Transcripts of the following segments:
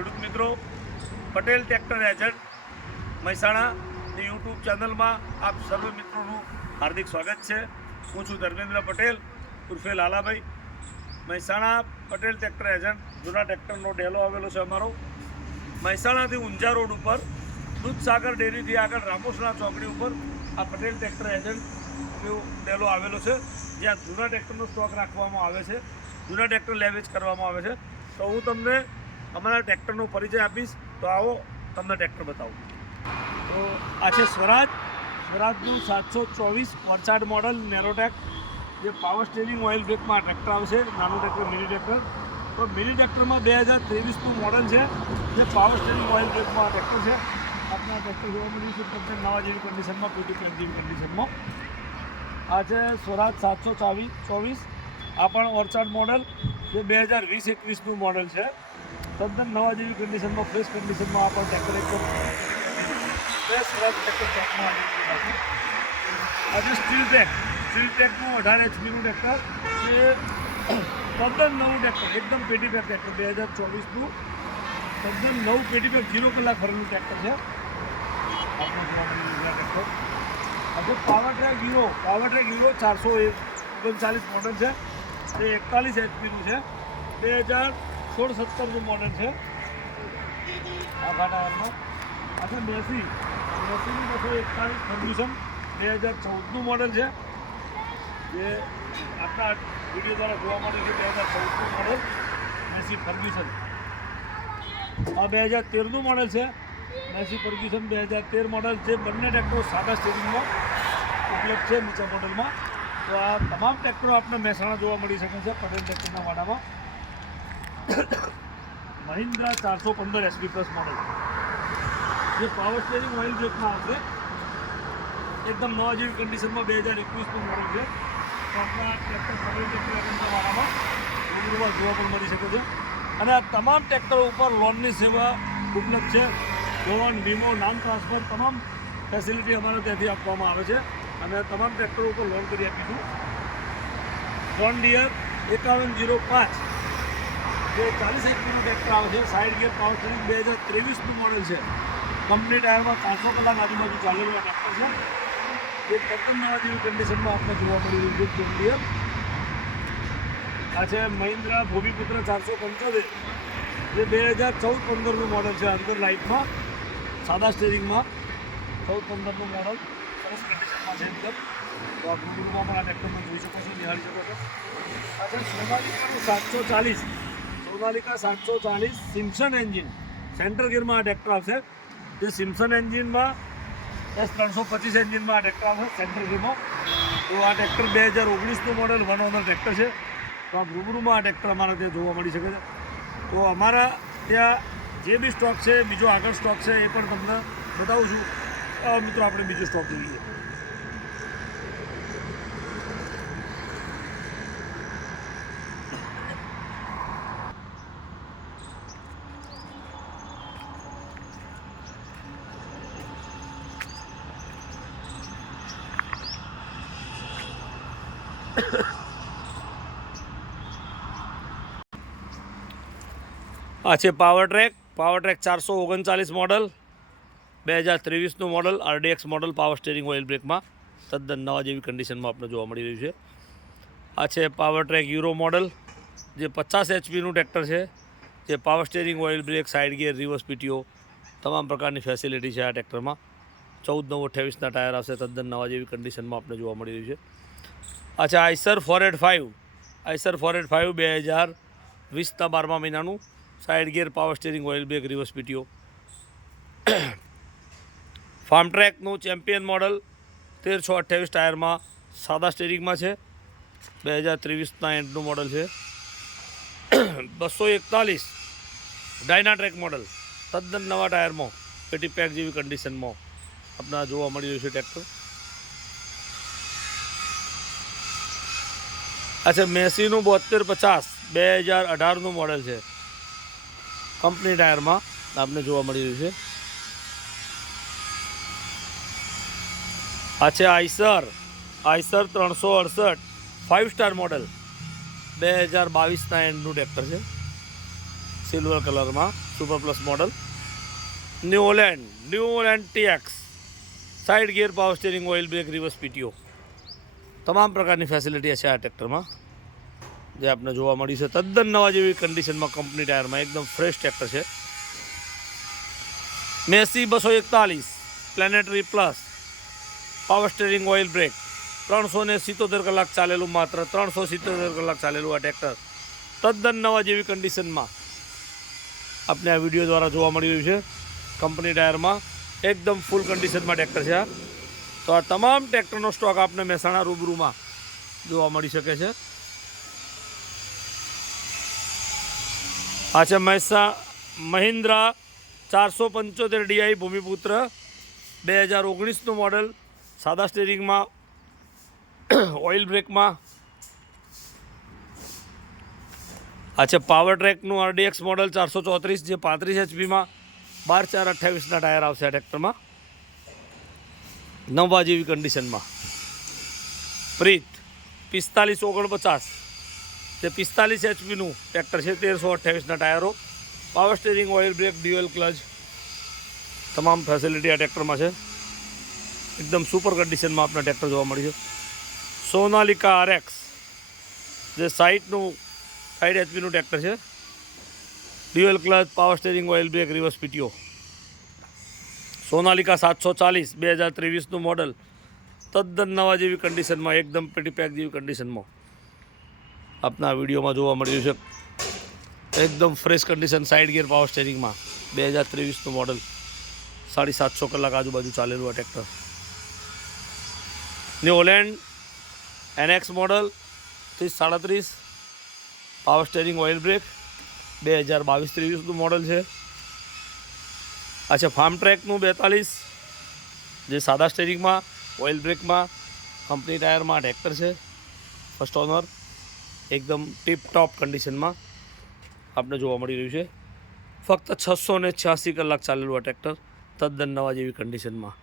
ખેડૂત મિત્રો, Patel tractor agent મહેસાણાની YouTube ચેનલમાં આપ સર્વ મિત્રોનું હાર્દિક સ્વાગત છે. હું છું ધર્મેન્દ્ર પટેલ ઉર્ફે લાલાભાઈ. મહેસાણા પટેલ ટ્રેક્ટર એજન્ટ જૂના ટ્રેક્ટરનો ડેલો આવેલો છે અમારો. મહેસાણાથી ઊંઝા રોડ ઉપર દૂધસાગર ડેરીથી આગળ રામોસણા ચોકડી ઉપર આ પટેલ ટ્રેક્ટર એજન્ટ ડેલો આવેલો છે, જ્યાં જૂના ટ્રેક્ટરનો સ્ટોક રાખવામાં આવે છે, જૂના ટ્રેક્ટર લેવેચ કરવામાં આવે છે. તો હું તમને અમારા ટ્રેક્ટરનો પરિચય આપીશ. તો આવો તમને ટ્રેક્ટર બતાવું. તો આ છે સ્વરાજનું 724 વરસાદ મોડલ નેરોટેક, જે પાવર સ્ટેરિંગ ઓઇલ બ્રેકમાં ટ્રેક્ટર આવશે. નાનું ટ્રેક્ટર, મિની ટ્રેક્ટર. તો મિની ટ્રેક્ટરમાં 2023નું મોડલ છે, જે પાવર સ્ટેરિંગ ઓઇલ બ્રેકમાં ટ્રેક્ટર છે. આપણા ટ્રેક્ટર જોવા મળ્યું છે તમને નવા જેવી કન્ડિશનમાં, પેટી પેક જેવી કન્ડિશનમાં. આ છે સ્વરાજ 724. આ પણ વરસાદ મોડલ, જે 2020-21નું મોડલ છે. તદ્દન નવા જેવી કન્ડિશનમાં, ફ્રેશ કન્ડિશનમાં આ પણ ટ્રેક્ટર એકદમ ફ્રેશ ટ્રેક્ટર ટ્રેકમાં આજે સ્ટીલ ટ્રેકનું 18 HPનું ટ્રેક્ટર, જે તદ્દન નવું ટ્રેક્ટર, એકદમ પેટી પેક ટ્રેક્ટર 2024નું તદ્દન નવું પેટી પેક 0 કલાક ભરેલું ટ્રેક્ટર છે. આપણું ટ્રેક્ટર આજે પાવર ટ્રેક હીરો 439 મોડલ છે. એ 41 HPનું છે. 2016-17નું મોડલ છે. આ ઘાટાવાળમાં આ છે મેસીનું 241 ફર્ગ્યુસન 2014નું મોડલ છે, જે આપણા વિડીયો દ્વારા જોવા મળે છે. 2014નું મોડલ મેસી ફર્ગ્યુસન. આ 2013નું મોડલ છે, મેસી ફર્ગ્યુસન 2013 મોડલ. જે બંને ટ્રેક્ટરો સાદા સ્ટેરિંગમાં ઉપલબ્ધ છે નીચા મોડલમાં. તો આ તમામ ટ્રેક્ટરો આપણે મહેસાણા જોવા મળી શકે છે પટેલ ટ્રેક્ટરના વાડામાં. મહિન્દ્રા 415 SP પ્લસ મોડલ, જે પાવર સ્ટેરિંગ ઓઇલ બ્રેકમાં આવશે. એકદમ નવા જેવી કન્ડિશનમાં 2021નું મોડલ છે. તો આપણા ટ્રેક્ટર પટેલ ટ્રેક્ટરના વાડામાં રૂબરૂમાં જોવા પણ મળી શકે છે. અને આ તમામ ટ્રેક્ટરો ઉપર લોનની સેવા ઉપલબ્ધ છે. લોન, વીમો, નામ ટ્રાન્સફર, તમામ ફેસિલિટી અમારે ત્યાંથી આપવામાં આવે છે. અને તમામ ટ્રેક્ટરો ઉપર લોન કરી આપીશું. જોન ડિયર 5105, જે 40 HPનું ટ્રેક્ટર આવે છે. સાઇડ ગિયર પાવર સ્ટીરિંગ 2023નું મોડલ છે. કંપની ટાયરમાં 500 કલાક આજુબાજુ ચાલેલું આ ટ્રેક્ટર છે. એ તદ્દન નવા જેવી કન્ડિશનમાં આપણે જોવા મળી રહ્યું છે. જોન ડિયર આ છે મહિન્દ્રા ભૂમિપુત્ર 475, જે 2014-15નું મોડલ છે. અંદર લાઇટમાં સાદા સ્ટેરિંગમાં 14-15નું મોડલ સરસ કન્ડિશનમાં છે એકદમ. તો આ ગુરુમાં પણ આ ટ્રેક્ટરમાં જોઈ શકો છો, નિહાળી શકો છો. આ છે સોનાલિકા 740 સિમ્પસન એન્જિન સેન્ટર ગિયરમાં આ ટ્રેક્ટર આવશે. જે સિમ્પસન એન્જિનમાં S325 એન્જિનમાં આ ટ્રેક્ટર આવશે સેન્ટર ગિયરમાં. તો આ ટ્રેક્ટર 2019નું મોડલ, 1 ઓનર ટ્રેક્ટર છે. તો આ રૂબરૂમાં આ ટ્રેક્ટર અમારા ત્યાં જોવા મળી શકે છે. તો અમારા ત્યાં જે બી સ્ટોક છે, બીજો આગળ સ્ટોક છે, એ પણ તમને બતાવું છું. મિત્રો, આપણે બીજો સ્ટોક જોઈએ. આ છે પાવર ટ્રેક 439 મોડલ, 2023નું model, RDX model, power steering oil બ્રેકમાં તદ્દન નવા જેવી કન્ડિશનમાં આપણે જોવા મળી રહ્યું છે. આ છે પાવર ટ્રેક યુરો મોડલ, જે 50 HPનું ટ્રેક્ટર છે. જે power steering oil brake, side gear, reverse PTO તમામ પ્રકારની ફેસિલિટી છે આ ટ્રેક્ટરમાં. 14-9-28ના ટાયર આવશે. તદ્દન નવા જેવી કન્ડિશનમાં આપણે જોવા મળી રહ્યું છે. આ છે આઈસર 485 2020ના 12મા મહિનાનું. Side gear, power steering oil brake, reverse PTO. ફાર્મ ટ્રેકનું ચેમ્પિયન મોડલ 13-28 ટાયરમાં સાદા સ્ટેરિંગમાં છે. 2023ના એન્ડનું મોડલ છે. 241 ડાયના ટ્રેક મોડલ, તદ્દન નવા ટાયરમાં, પેટી પેક જેવી કન્ડિશનમાં આપણા જોવા મળી રહ્યું છે ટ્રેક્ટર. આ છે મેસીનું 7250 2018નું મોડલ છે. કંપની ટાયરમાં આપને જોવા મળી રહ્યું છે. આ છે આઈસર 368 5 સ્ટાર મોડલ 2022ના એન્ડનું ટ્રેક્ટર છે. સિલ્વર કલરમાં super plus model. New Holland TX, side gear, power steering, oil brake, reverse PTO, તમામ પ્રકારની ફેસિલિટી છે આ ટ્રેક્ટરમાં, જે આપને જોવા મળી છે. તદ્દન નવા જેવી કન્ડિશનમાં કંપની ટાયરમાં એકદમ ફ્રેશ ટ્રેક્ટર છે. Massey 241 planetary plus, power steering, oil brake, 377 કલાક ચાલેલું, માત્ર 377 કલાક ચાલેલું આ ટ્રેક્ટર તદ્દન નવા જેવી કન્ડિશનમાં આપને આ વિડીયો દ્વારા જોવા મળી રહ્યું છે. કંપની ટાયરમાં એકદમ ફૂલ કન્ડિશનમાં ટ્રેક્ટર છે આ. તો આ તમામ ટ્રેક્ટરનો સ્ટોક આપને મહેસાણા રૂબરૂમાં જોવા મળી શકે છે. આ છે મહિન્દ્રા 475 DI ભૂમિપુત્ર 2019નું મોડલ, સાદા સ્ટીરિંગમાં, ઓઇલ બ્રેકમાં. આ છે પાવર ટ્રેકનું RDX મોડલ 434, જે 35 HPમાં 12/4/28ના ટાયર આવશે આ ટ્રેક્ટરમાં, નવા જેવી કન્ડિશનમાં. પ્રીત 4549, જે 45 HPનું ટ્રેક્ટર છે, 1328ના ટાયરો, power steering, oil brake, dual clutch, તમામ ફેસિલિટી આ ટ્રેક્ટરમાં છે. એકદમ સુપર કન્ડિશનમાં આપણા ટ્રેક્ટર જોવા મળી છે. સોનાલિકા RX, જે 60 HPનું ટ્રેક્ટર છે, dual clutch, power steering, oil brake, reverse PTO. Sonalika 740 2023નું મોડલ, તદ્દન નવા જેવી કન્ડિશનમાં, એકદમ પેટી પેક જેવી કન્ડિશનમાં આપના વિડીયોમાં જોવા મળી રહ્યું છે. એકદમ fresh condition, side gear, power સ્ટીરિંગમાં, 2023નું મોડલ, 750 કલાક આજુબાજુ ચાલેલું આ tractor. New Holland NX model 3037, power steering, oil brake, 2022-23નું મોડલ છે. આ છે ફાર્મ ટ્રેકનું 42, જે સાદા સ્ટીરિંગમાં, ઓઇલ બ્રેકમાં, કંપની ટાયરમાં ટ્રેક્ટર છે. ફર્સ્ટ ઓનર, એકદમ ટીપ ટોપ કન્ડિશનમાં આપણે જોવા મળી રહ્યું છે. ફક્ત 686 કલાક ચાલેલું આ ટ્રેક્ટર તદ્દન નવા જેવી કન્ડિશનમાં.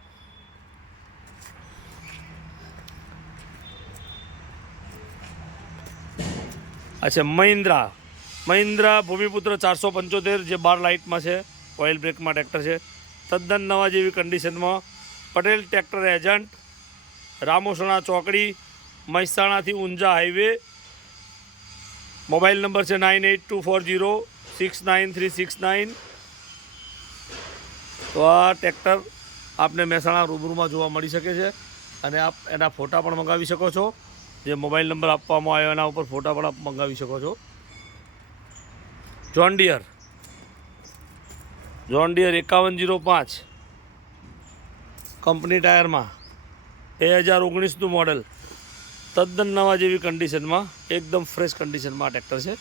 આ છે મહિન્દ્રા ભૂમિપુત્ર 475, જે 12 લાઇટમાં છે, ઓઇલ બ્રેકમાં ટ્રેક્ટર છે, તદ્દન નવા જેવી કન્ડિશનમાં. પટેલ ટ્રેક્ટર એજન્ટ, રામોસણા ચોકડી, મહેસાણાથી ઊંઝા હાઈવે. મોબાઈલ નંબર છે 9824069369. તો આ ટ્રેક્ટર આપને મહેસાણા રૂબરૂમાં જોવા મળી શકે છે, અને આપ એના ફોટા પણ મંગાવી શકો છો. જે મોબાઈલ નંબર આપવામાં આવ્યો એના ઉપર ફોટા પણ આપ મંગાવી શકો છો. જોન ડિયર 5105 કંપની ટાયરમાં, 2019નું મોડલ, તદ્દન નવા જેવી કન્ડિશનમાં, એકદમ ફ્રેશ કન્ડિશનમાં આ ટ્રેક્ટર છે.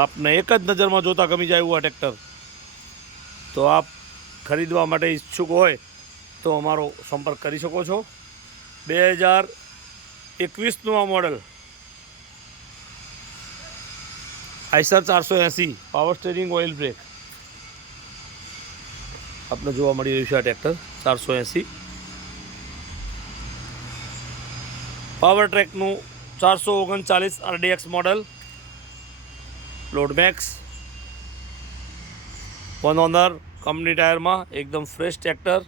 આપને એક જ નજરમાં જોતાં ગમી જાય એવું આ ટ્રેક્ટર. તો આપ ખરીદવા માટે ઈચ્છુક હોય તો અમારો સંપર્ક કરી શકો છો. 2021નું આ model, Eicher 480, power steering, oil brake આપને જોવા મળી રહ્યું છે આ ટ્રેક્ટર 480. પાવર ટ્રેકનું 439 RDX model, load max, 1 owner, company ટાયરમાં, એકદમ ફ્રેશ ટ્રેક્ટર,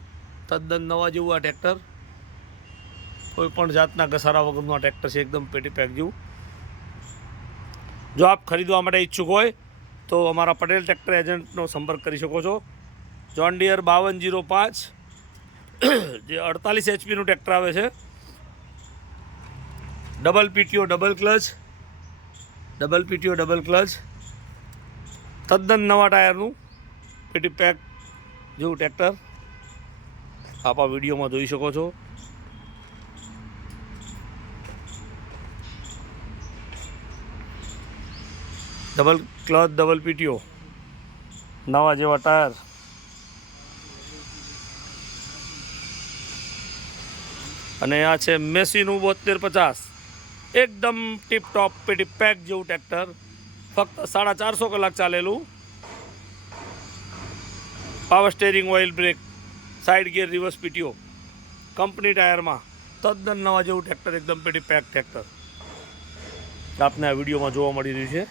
તદ્દન નવા જેવું આ ટ્રેક્ટર, કોઈ પણ જાતના ઘસારા વગરનું આ ટ્રેક્ટર છે, એકદમ પેટી પેક જેવું. જો આપ ખરીદવા માટે ઈચ્છુક હોય તો અમારા પટેલ ટ્રેક્ટર એજન્ટનો સંપર્ક કરી શકો છો. જોન ડિયર 5205, જે 48 HPનું ટ્રેક્ટર આવે છે, ડબલ PTO, ડબલ ક્લચ, તદ્દન નવા ટાયરનું પેટી પેક જેવું ટ્રેક્ટર આપ આ વિડીયોમાં જોઈ શકો છો. ડબલ ક્લચ, ડબલ PTO, નવા જેવા ટાયર, અને આ છે મેસીનું 7250, એકદમ ટીપ ટોપ પેટી પેક જેવું ટ્રેક્ટર, ફક્ત 450 કલાક ચાલેલું, power steering, oil brake, side gear, reverse PTO, company ટાયરમાં, તદ્દન નવા જેવું ટ્રેક્ટર, એકદમ પેટી પેક ટ્રેક્ટર આપને આ વિડીયોમાં જોવા મળી રહ્યું છે.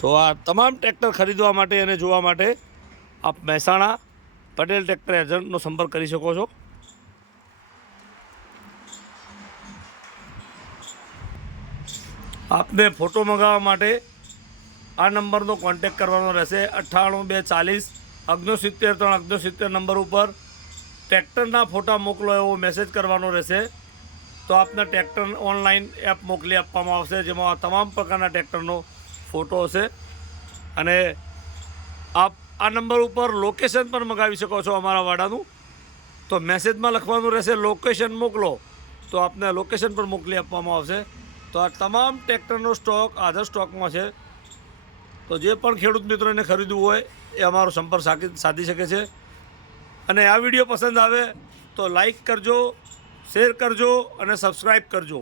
તો આ તમામ ટ્રેક્ટર ખરીદવા માટે અને જોવા માટે આપ મહેસાણા પટેલ ટ્રેક્ટર એજન્ટનો સંપર્ક કરી શકો છો. આપને ફોટો મંગાવવા માટે આ નંબરનો કોન્ટેક કરવાનો રહેશે. 98 240 69 3 નંબર ઉપર ટ્રેક્ટરના ફોટા મોકલો એવો મેસેજ કરવાનો રહેશે. તો આપને ટ્રેક્ટર ઓનલાઈન એપ મોકલી આપવામાં આવશે, જેમાં તમામ પ્રકારના ટ્રેક્ટરનો ફોટો હશે. અને આપ આ નંબર ઉપર લોકેશન પણ મંગાવી શકો છો અમારા વાડાનું. તો મેસેજમાં લખવાનું રહેશે લોકેશન મોકલો, તો આપને લોકેશન પર મોકલી આપવામાં આવશે. તો આ તમામ ટ્રેક્ટરનો સ્ટોક હાજર સ્ટોકમાં છે. તો જે પણ ખેડૂત મિત્રોને ખરીદવું હોય એ અમારો સંપર્ક સાધી શકે છે. અને આ વિડીયો પસંદ આવે તો લાઈક કરજો, શેર કરજો અને સબસ્ક્રાઈબ કરજો.